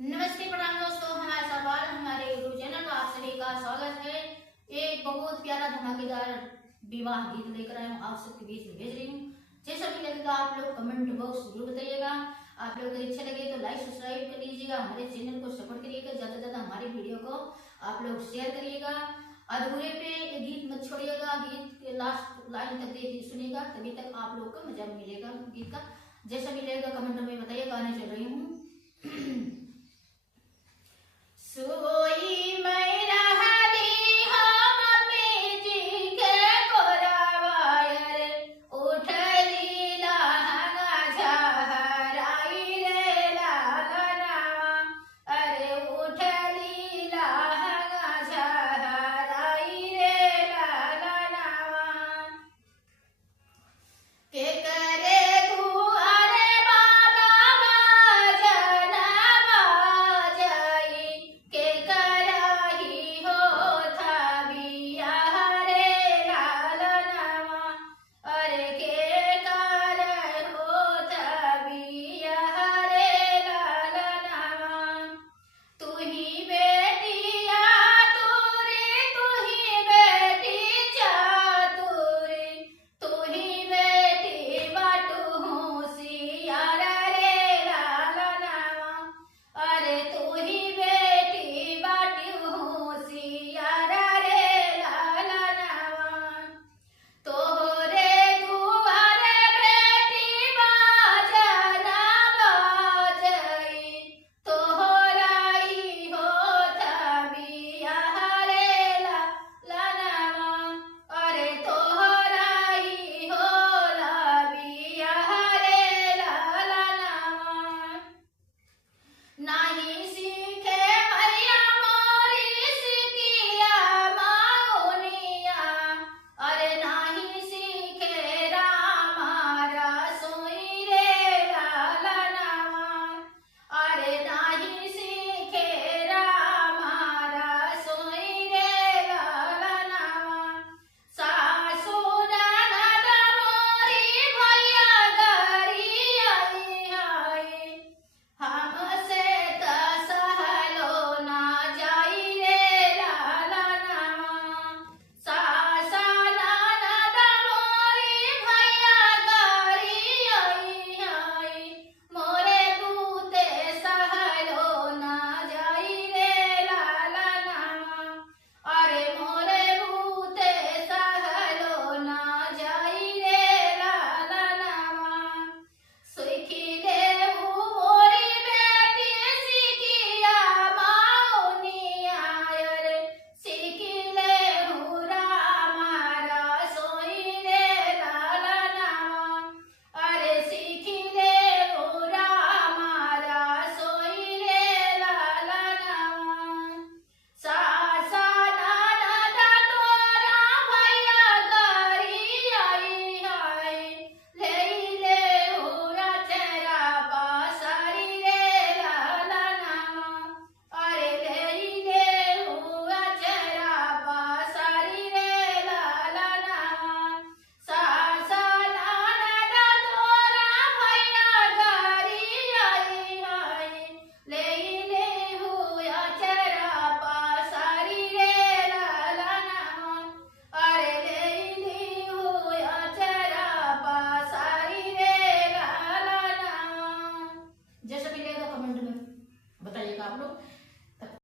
नमस्ते प्रणाम दोस्तों, हमारे सवाल हमारे यूट्यूब चैनल में आप सभी का स्वागत है। एक बहुत प्यारा धमाकेदार विवाह गीत लेकर आया हूँ, आप सबके बीच में भेज रही हूँ। जैसा भी लगेगा आप लोग कमेंट बॉक्स जरूर बताइएगा। आप लोग अगर अच्छा लगे तो लाइक सब्सक्राइब कर लीजिएगा, हमारे चैनल को सपोर्ट करिएगा, ज्यादा से ज्यादा हमारी वीडियो को आप लोग शेयर करिएगा। अधूरे पे गीत मत छोड़िएगा, गीत के लास्ट लाइन तक सुनिएगा, तभी तक आप लोग को मजा मिलेगा गीत का। जैसा भी लगेगा कमेंट में बताइए। गाने चल रही हूँ। सोई मैं रहली हम अम्मी जी के गोरावायर, उठली लहंगा झहराई रे लालनावा, अरे उठली लहंगा झहराई रे लालनावा। के करे जैसा मिलेगा कमेंट में बताइएगा आप लोग।